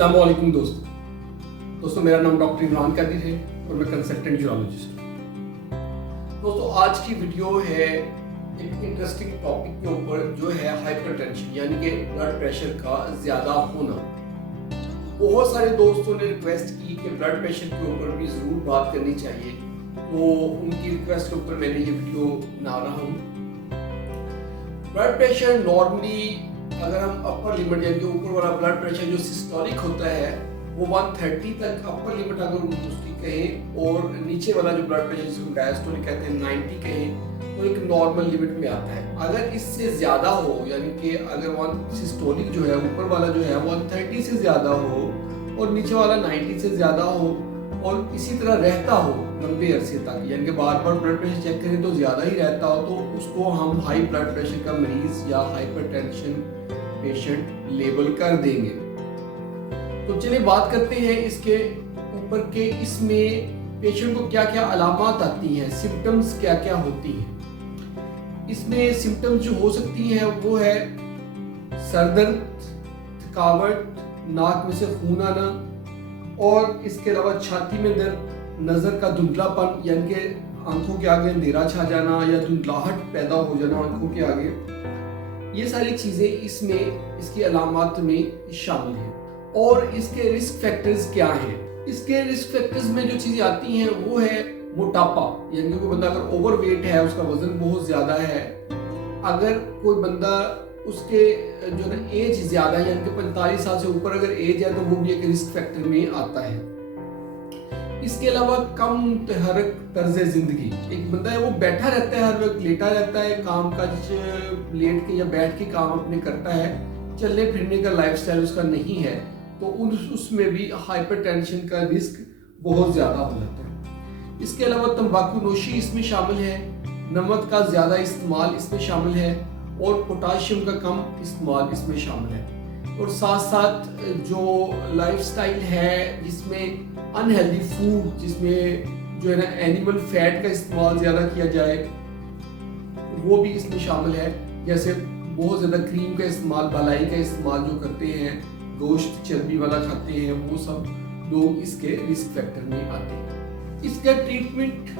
अस्सलाम वालेकुम दोस्तों मेरा नाम डॉक्टर इमरान कादिर है और मैं कंसल्टेंट यूरोलॉजिस्ट हूँ। दोस्तों आज की वीडियो है एक इंटरेस्टिंग टॉपिक के ऊपर जो है हाइपरटेंशन यानी कि ब्लड प्रेशर का ज़्यादा होना। बहुत सारे दोस्तों ने रिक्वेस्ट की कि ब्लड प्रेशर के ऊपर भी ज़रूर बात करनी चाहिए, तो उनकी रिक्वेस्ट के ऊपर मैंने ये वीडियो बना रहा हूँ। ब्लड प्रेशर नॉर्मली अगर हम अपर लिमिट यानी कि ऊपर वाला ब्लड प्रेशर जो सिस्टोलिक होता है वो 130 तक अपर लिमिट अगर उसकी कहें, और नीचे वाला जो ब्लड प्रेशर जिसको डायस्टोलिक कहते हैं 90 कहें, तो एक नॉर्मल लिमिट में आता है। अगर इससे ज़्यादा हो यानी कि अगर सिस्टोलिक जो है ऊपर वाला जो है 130 से ज़्यादा हो और नीचे वाला 90 से ज़्यादा हो और इसी तरह रहता हो लंबे अरसे तक, यानी कि बार बार ब्लड प्रेशर चेक करें तो ज़्यादा ही रहता हो, तो उसको हम हाई ब्लड प्रेशर का मरीज़ या हाइपरटेंशन पेशेंट लेबल कर देंगे। तो चलिए बात करते हैं इसके ऊपर के इसमें पेशेंट को क्या क्या अलामात आती हैं, सिम्टम्स क्या क्या होती हैं। इसमें सिम्टम्स जो हो सकती हैं वो है सर दर्द, थकावट, नाक में से खून आना, और इसके अलावा छाती में दर्द, नज़र का धुंधलापन यानी कि आंखों के आगे अंधेरा छा जाना या धुंधलाहट पैदा हो जाना आंखों के आगे, ये सारी चीज़ें इसमें इसकी अलामात में शामिल हैं। और इसके रिस्क फैक्टर्स क्या हैं? इसके रिस्क फैक्टर्स में जो चीज़ें आती हैं वो है मोटापा, यानी कि कोई बंदा अगर ओवरवेट है, उसका वजन बहुत ज़्यादा है, अगर कोई बंदा उसके जो ना एज ज़्यादा है यानी कि 45 साल से ऊपर अगर एज है तो वो भी एक रिस्क फैक्टर में आता है। इसके अलावा कम तहरक तर्ज जिंदगी, एक बंदा है वो बैठा रहता है, हर वक्त लेटा रहता है, काम काज लेट के या बैठ के काम अपने करता है, चलने फिरने का लाइफस्टाइल उसका नहीं है, तो उसमें भी हाइपरटेंशन का रिस्क बहुत ज़्यादा हो जाता है। इसके अलावा तंबाकू नोशी इसमें शामिल है, नमक का ज़्यादा इस्तेमाल इसमें शामिल है, और पोटाशियम का कम इस्तेमाल इसमें शामिल है। और साथ साथ जो लाइफस्टाइल है जिसमें अनहेल्दी फूड, जिसमें जो है ना एनिमल फैट का इस्तेमाल ज़्यादा किया जाए, वो भी इसमें शामिल है। जैसे बहुत ज़्यादा क्रीम का इस्तेमाल, मलाई का इस्तेमाल जो करते हैं, गोश्त चर्बी वाला खाते हैं, वो सब लोग इसके रिस्क फैक्टर में आते हैं। इसका ट्रीटमेंट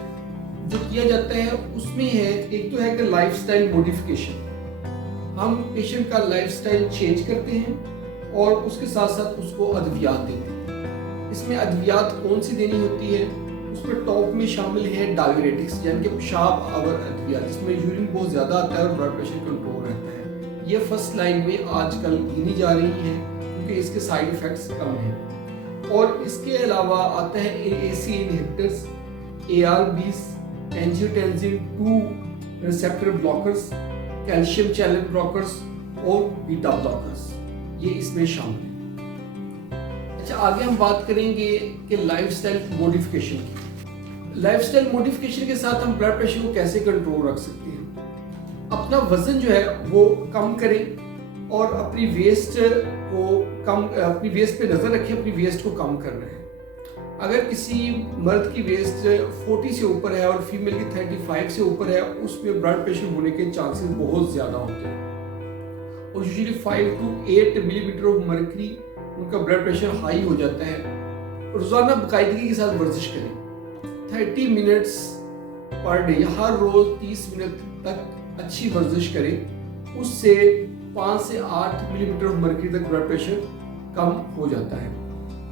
जो किया जाता है उसमें है, एक तो है कि लाइफस्टाइल मॉडिफिकेशन, हम पेशेंट का लाइफस्टाइल चेंज करते हैं और उसके साथ साथ उसको अद्वियात देते हैं। इसमें अद्वियात कौन सी देनी होती है? उसमें टॉप में शामिल है डाययूरेटिक्स यानी कि पेशाब आवर अद्वियात, जिसमें यूरिन बहुत ज़्यादा आता है और ब्लड प्रेशर कंट्रोल रहता है। ये फर्स्ट लाइन में आजकल गिनी जा रही है क्योंकि इसके साइड इफ़ेक्ट्स कम हैं। और इसके अलावा आता है AAC inhibitors, ARBs, angiotensin 2 receptor blockers, calcium channel blockers और बीटा ब्लॉकर्स, ये इसमें शामिल है। अच्छा, आगे हम बात करेंगे कि लाइफस्टाइल मॉडिफिकेशन की। लाइफस्टाइल मॉडिफिकेशन के साथ हम ब्लड प्रेशर को कैसे कंट्रोल रख सकते हैं? अपना वजन जो है वो कम करें और अपनी वेस्ट पे नजर रखें, अपनी वेस्ट को कम करना है। अगर किसी मर्द की वेस्ट 40 से ऊपर है और फीमेल की 35 से ऊपर है, उसमें ब्लड प्रेशर होने के चांसेस बहुत ज़्यादा होते हैं और usually 5 to 8 millimetre of mercury उनका ब्लड प्रेशर हाई हो जाता है। रोज़ाना बाकायदगी के साथ वर्जिश करें, 30 मिनट्स पर डे, हर रोज़ 30 मिनट तक अच्छी वर्जिश करें, उससे 5 से 8 मिलीमीटर ऑफ मर्करी तक ब्लड प्रेशर कम हो जाता है।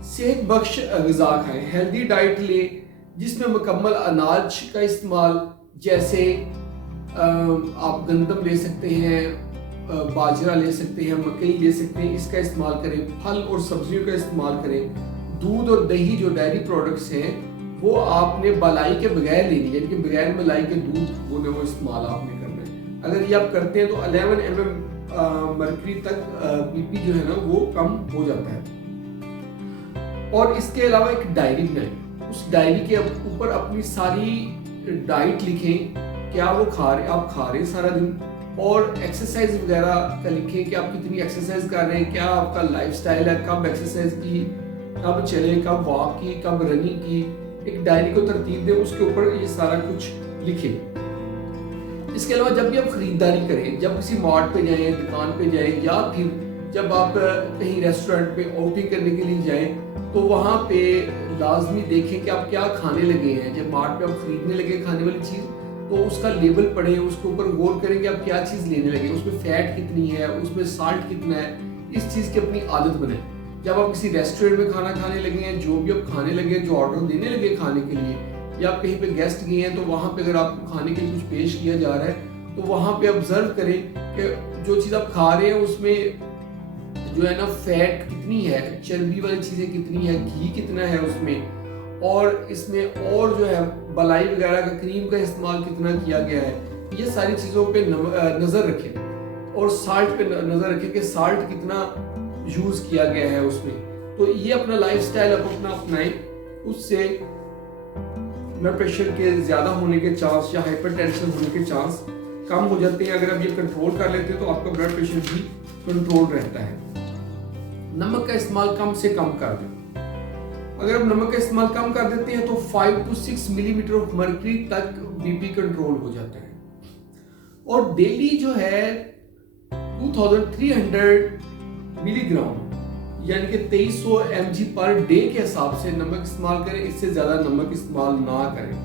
सेहत बख्श ग़िज़ा खाएं, हेल्दी डाइट लें जिसमें मुकम्मल अनाज का इस्तेमाल, जैसे आप गंदम ले सकते हैं, बाजरा ले सकते हैं, मकई ले सकते हैं, इसका इस्तेमाल करें। फल और सब्जियों का इस्तेमाल करें। दूध और दही जो डेयरी प्रोडक्ट्स हैं वो आपने मलाई के बगैर लेनी, यानी कि बगैर मलाई के दूध वो इस्तेमाल आपने करना है। अगर ये आप करते हैं तो 11 mm मर्करी तक BP जो है ना वो कम हो जाता है। और इसके अलावा एक डायरी बनाएं, उस डायरी के ऊपर अपनी सारी डाइट लिखें, क्या वो आप खा रहे हैं सारा दिन, और एक्सरसाइज वगैरह का लिखें कि आप कितनी एक्सरसाइज कर रहे हैं, क्या आपका लाइफस्टाइल है, कब एक्सरसाइज की, कब चले, कब वॉक की, कब रनिंग की। एक डायरी को तरतीब दें, उसके ऊपर ये सारा कुछ लिखें। इसके अलावा जब भी आप खरीदारी करें, जब किसी मार्ट पे जाएं, दुकान पे जाएं, या फिर जब आप कहीं रेस्टोरेंट पे आउटिंग करने के लिए जाएं तो वहाँ पे लाजमी देखें कि आप क्या खाने लगे हैं। जब मार्ट पे आप खरीदने लगे खाने वाली चीज़ तो उसका लेबल पढ़े, उसके ऊपर गौर करें कि आप क्या चीज़ लेने लगे, उसमें फैट कितनी है, उसमें साल्ट कितना है, इस चीज़ की अपनी आदत बनाएं। जब आप किसी रेस्टोरेंट में खाना खाने लगे हैं, जो भी आप खाने लगे हैं, जो ऑर्डर देने लगे खाने के लिए, या आप कहीं पे गेस्ट गए हैं तो वहाँ पे अगर आपको खाने के लिए कुछ पेश किया जा रहा है तो वहाँ पे ऑब्जर्व करें कि जो चीज़ आप खा रहे हैं उसमें जो है ना फैट कितनी है, चर्बी वाली चीज़ें कितनी है, घी कितना है उसमें, और इसमें और जो है मलाई वगैरह का क्रीम का इस्तेमाल कितना किया गया है। ये सारी चीज़ों पे नज़र रखें और साल्ट पे नज़र रखें कि साल्ट कितना यूज़ किया गया है उसमें। तो ये अपना लाइफस्टाइल आप अपना अपनाएं, उससे ब्लड प्रेशर के ज़्यादा होने के चांस या हाइपरटेंशन होने के चांस कम हो जाते हैं। अगर आप ये कंट्रोल कर लेते हैं तो आपका ब्लड प्रेशर भी कंट्रोल रहता है। नमक का इस्तेमाल कम से कम कर दें। अगर आप नमक का इस्तेमाल कम कर देते हैं तो 5 to 6 मिलीमीटर ऑफ मर्क्यूरी तक बीपी कंट्रोल हो जाता है। और डेली जो है 2300 मिलीग्राम यानी कि 2300 mg पर डे के हिसाब से नमक इस्तेमाल करें, इससे ज्यादा नमक इस्तेमाल ना करें।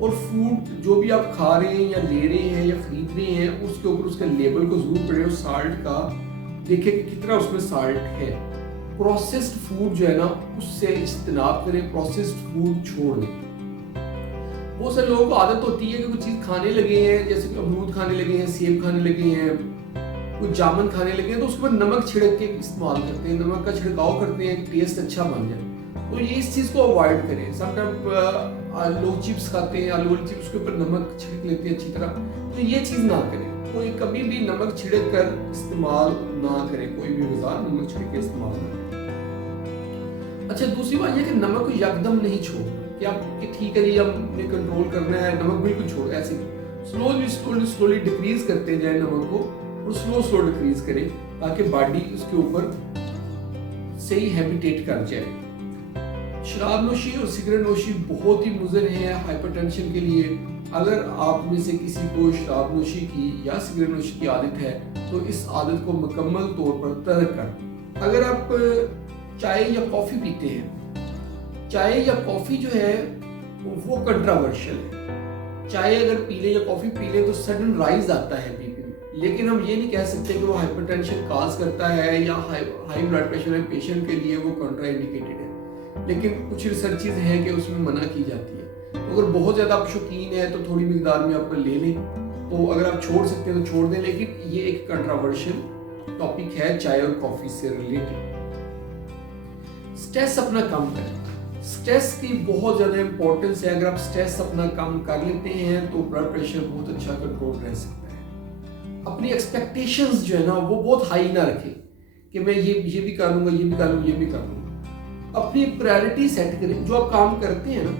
और फूड जो भी आप खा रहे हैं या ले रहे हैं या खरीद रहे हैं उसके ऊपर उसका लेबल को जरूर पढ़ें और साल्ट का देखें कि कितना उसमें साल्ट है। प्रोसेस्ड फूड जो है ना उससे इज्तनाब करें, प्रोसेस्ड फूड छोड़ दें। बहुत सारे लोगों को आदत होती है कि कुछ चीज़ खाने लगे हैं, जैसे कि अमरूद खाने लगे हैं, सेब खाने लगे हैं, कुछ जामुन खाने लगे हैं तो उसके ऊपर नमक छिड़क के इस्तेमाल करते हैं, नमक का छिड़काव करते हैं कि टेस्ट अच्छा बन जाए। तो ये इस चीज़ को अवॉइड करें। समटाइम लोग चिप्स खाते हैं, आलू वाली चिप्स के ऊपर नमक छिड़क लेते हैं अच्छी तरह, तो ये चीज़ ना करें। तो ये कभी भी नमक छिड़क कर इस्तेमाल ना करें, कोई भी गज़ा नमक छिड़क के इस्तेमाल ना करें। अच्छा, दूसरी बात यह कि नमक को यकदम नहीं छोड़ना कि आप कि ठीक है जी हमने कंट्रोल करना है, नमक बिल्कुल छोड़, ऐसे नहीं। स्लोली डिक्रीज करते जाए नमक को और स्लो डिक्रीज करें ताकि बॉडी उसके ऊपर सही हैबिटेट कर जाए। शराब नोशी और सिगरेट नोशी बहुत ही मुज़र है हाइपरटेंशन के लिए। अगर आप में से किसी को शराब नोशी की या सिगरेट नोशी की आदत है तो इस आदत को मुकम्मल तौर पर तर्क कर। अगर आप चाय या कॉफ़ी पीते हैं, चाय या कॉफ़ी जो है वो कंट्रावर्शियल है। चाय अगर पी ले या कॉफ़ी पी ले तो सडन राइज आता है बीपी में, लेकिन हम ये नहीं कह सकते कि वो हाइपरटेंशन काज करता है या हाई ब्लड प्रेशर है पेशेंट के लिए वो कॉन्ट्राइंडिकेटेड है। लेकिन कुछ रिसर्चेज हैं कि उसमें मना की जाती है। तो अगर बहुत ज़्यादा आप शौकीन है तो थोड़ी मिकदार में आप ले लें, तो अगर आप छोड़ सकते हैं तो छोड़ दें। लेकिन ये एक कंट्रोवर्शियल टॉपिक है चाय और कॉफ़ी से रिलेटेड। स्ट्रेस अपना कम करें। स्ट्रेस की बहुत ज़्यादा इंपॉर्टेंस है। अगर आप स्ट्रेस अपना कम कर लेते हैं तो ब्लड प्रेशर बहुत अच्छा कंट्रोल रह सकता है। अपनी एक्सपेक्टेशंस जो है ना वो बहुत हाई ना रखें कि मैं ये भी कर लूँगा, ये भी कर लूँगा, ये भी कर लूँगा। अपनी प्रायोरिटी सेट करें। जो आप काम करते हैं ना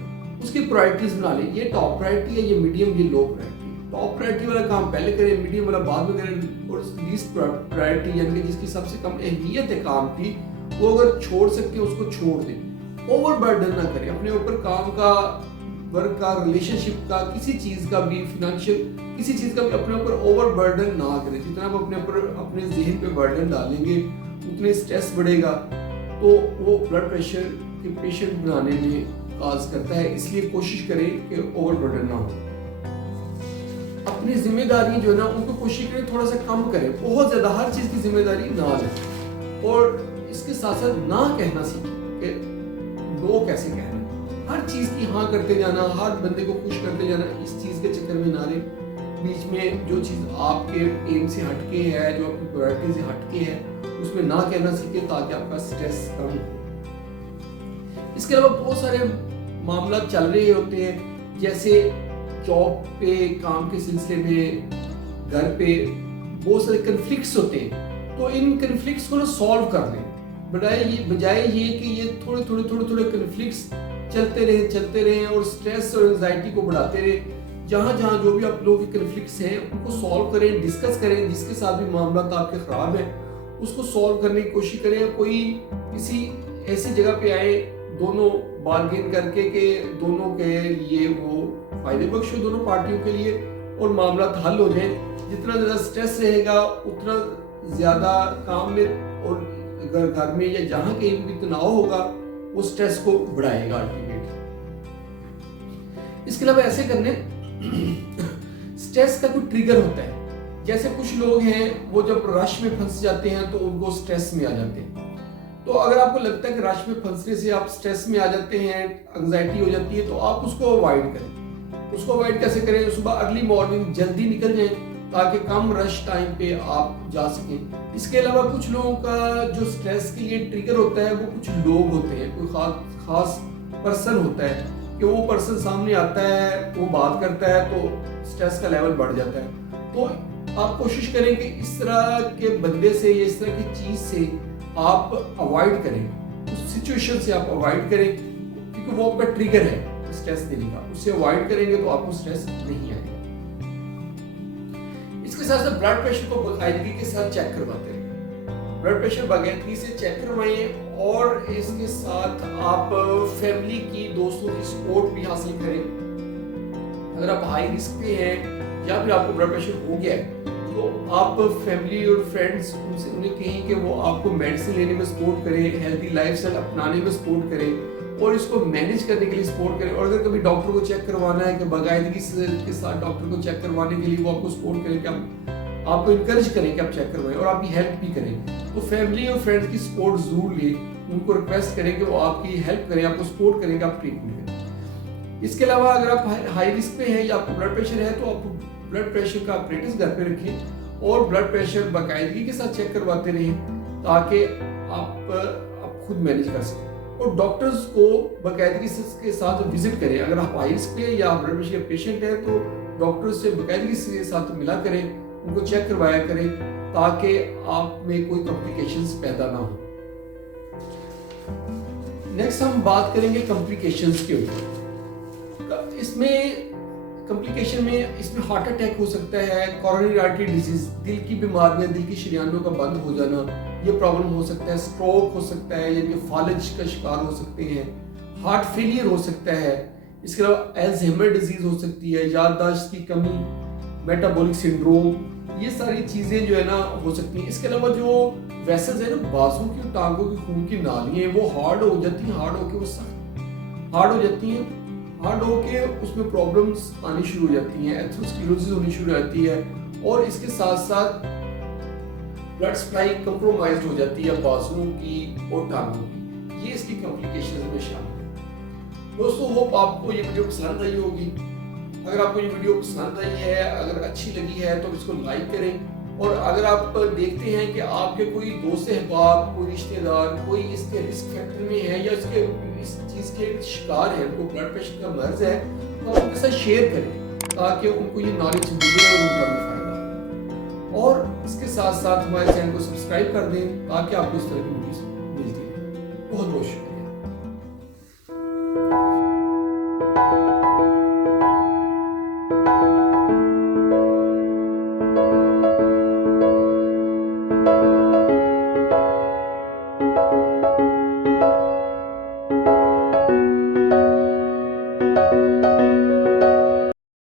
उसकी प्रायोरिटीज बना लें, ये टॉप प्रायोरिटी है, ये मीडियम, ये लो प्रायोरिटी। टॉप प्रायोरिटी वाला काम पहले करें, मीडियम वाला बाद में करें, और लीस्ट प्रायोरिटी यानी कि जिसकी सबसे कम अहमियत है काम की वो अगर छोड़ सकते हैं उसको छोड़ दें। ओवर बर्डन ना करें अपने ऊपर काम का, वर्क का, रिलेशनशिप का, किसी चीज़ का भी, फाइनेंशियल किसी चीज़ का भी अपने ऊपर ओवर बर्डन ना करें। जितना आप अपने ऊपर अपने जहन पे बर्डन डालेंगे उतने स्ट्रेस बढ़ेगा तो वो ब्लड प्रेशर के पेशेंट बनाने में काज करता है। इसलिए कोशिश करें कि ओवर बर्डन ना हो। अपनी जिम्मेदारी जो है ना उनको कोशिश करें थोड़ा सा कम करें, बहुत ज्यादा हर चीज की जिम्मेदारी ना लें। और इसके साथ साथ ना कहना सीखें कि नो कैसे कहना, हर चीज की हाँ करते जाना, हर बंदे को खुश करते जाना, इस चीज के चक्कर में ना लें। बीच में जो चीज आपके एम से हटके है, जो आपकी प्रायोरिटी से हटके है, उसमें ना कहना सीखें ताकि आपका स्ट्रेस कम हो। इसके अलावा बहुत सारे मामला चल रहे होते हैं, जैसे जॉब पे, काम के सिलसिले में, घर पे बहुत सारे कन्फ्लिक्ट्स होते हैं। तो इन कन्फ्लिक्ट्स को ना सॉल्व कर लें, बजाय ये कि ये थोड़े कन्फ्लिक्ट्स चलते रहे और स्ट्रेस और एंजाइटी को बढ़ाते रहे। जहाँ जो भी आप लोगों के कन्फ्लिक्ट्स हैं उनको सॉल्व करें, डिस्कस करें। जिसके साथ भी मामला आपके खराब है उसको सॉल्व करने की कोशिश करें। कोई किसी ऐसी जगह पे आए दोनों बार्गेन करके कि दोनों के लिए वो फायदे बख्श हो दोनों पार्टियों के लिए और मामला हल हो जाए। जितना ज़्यादा स्ट्रेस रहेगा उतना ज़्यादा काम में और अगर घर में या जहाँ कहीं भी तनाव होगा वो स्ट्रेस को बढ़ाएगा अल्टीमेटली। इसके अलावा ऐसे करने स्ट्रेस का कोई ट्रिगर होता है। जैसे कुछ लोग हैं वो जब रश में फंस जाते हैं तो उनको स्ट्रेस में आ जाते हैं। तो अगर आपको लगता है कि रश में फंसने से आप स्ट्रेस में आ जाते हैं, एंग्जाइटी हो जाती है, तो आप उसको अवॉइड करें। उसको अवॉइड कैसे करें? सुबह अर्ली मॉर्निंग जल्दी निकल जाएं ताकि कम रश टाइम पे आप जा सकें। इसके अलावा कुछ लोगों का जो स्ट्रेस के लिए ट्रिगर होता है वो कुछ लोग होते हैं, कोई खास पर्सन होता है कि वो पर्सन सामने आता है, वो बात करता है तो स्ट्रेस का लेवल बढ़ जाता है। तो आप कोशिश करें कि इस तरह के बंदे से या इस तरह की चीज से आप अवॉइड करें, उस सिचुएशन से आप अवॉइड करें, क्योंकि वो आपका ट्रिगर है स्ट्रेस देने का। उससे अवॉइड करेंगे तो आपको स्ट्रेस नहीं आएगा। इसके साथ साथ ब्लड प्रेशर को बाकायदगी के साथ चेक करवाते हैं। ब्लड प्रेशर बाकायदगी से चेक करवाएं और इसके साथ आप फैमिली की, दोस्तों की सपोर्ट भी हासिल करें। अगर आप हाई रिस्क पे हैं या फिर आपको ब्लड प्रेशर हो गया है तो आप फैमिली और फ्रेंड्स उनसे उन्हें कहें कि वो आपको मेडिसिन लेने में सपोर्ट करें, हेल्दी लाइफस्टाइल अपनाने में सपोर्ट करें और इसको मैनेज करने के लिए सपोर्ट करें। और अगर कभी डॉक्टर को चेक करवाना है कि बाकायदगी के साथ डॉक्टर को चेक करवाने के लिए वो आपको सपोर्ट करें, कि आपको इनकरेज करें कि आप चेक करवाएं और आपकी हेल्प भी करें। तो फैमिली और फ्रेंड्स की सपोर्ट जरूर लें, उनको रिक्वेस्ट करें कि वो आपकी हेल्प करें, आपको सपोर्ट करें कि आप ट्रीटमेंट करें। इसके अलावा अगर आप हाई रिस्क पे हैं या आपको ब्लड प्रेशर है तो आप ब्लड प्रेशर का अपरेटस घर पे रखें और ब्लड प्रेशर बाकायदगी के साथ चेक करवाते रहें ताकि आप खुद मैनेज कर सकें। और डॉक्टर्स को बाकायदगी के साथ विजिट करें। अगर आप हाई रिस्क पे या ब्लड प्रेशर के पेशेंट हैं तो डॉक्टर्स से बाकायदगी के साथ मिला करें, उनको चेक करवाया करें ताकि आप में कोई कॉम्प्लिकेशंस पैदा ना हो। नेक्स्ट हम बात करेंगे कॉम्प्लिकेशंस के ऊपर। इसमें कॉम्प्लिकेशन में इसमें हार्ट अटैक हो सकता है, कोरोनरी आर्टरी डिजीज, दिल की बीमारियां, दिल की शरीयानों का बंद हो जाना, ये प्रॉब्लम हो सकता है। स्ट्रोक हो सकता है, यानी फालिज का शिकार हो सकते हैं। हार्ट फेलियर हो सकता है। इसके अलावा अल्जाइमर डिजीज हो सकती है, याददाश्त की कमी, मेटाबॉलिक सिंड्रोम, ये सारी चीजें जो है ना हो सकती हैं। इसके अलावा जो वेसल्स है ना, बाजू की और टांगों की खून की नालियां, वो हार्ड हो जाती हैं, हार्ड होकर वो सख्त हार्ड हो जाती हैं, हार्ड होके उसमें प्रॉब्लम्स आनी शुरू हो जाती हैं, एथेरोस्क्लेरोसिस होनी शुरू हो जाती है और इसके साथ साथ ब्लड सप्लाई कंप्रोमाइज्ड हो जाती है बाजुओं की और टांगों की। ये इसकी कॉम्प्लिकेशंस में शामिल है। दोस्तों, होप आपको ये वीडियो पसंद आई होगी। अगर आपको ये वीडियो पसंद आई है, अगर अच्छी लगी है तो इसको लाइक करें। और अगर आप देखते हैं कि आपके कोई दोस्त अहबाब, कोई रिश्तेदार, कोई इसके रिस्क फैक्टर में है या इसके इस चीज़ के शिकार है, उनको ब्लड प्रेशर का मर्ज है, तो आप उनके साथ शेयर करें ताकि उनको ये नॉलेज मिले और उनका भी फायदा। और इसके साथ साथ हमारे चैनल को सब्सक्राइब कर दें ताकि आपको इस तरह की वीडियोस मिलती रहे। बहुत बहुत शुक्रिया।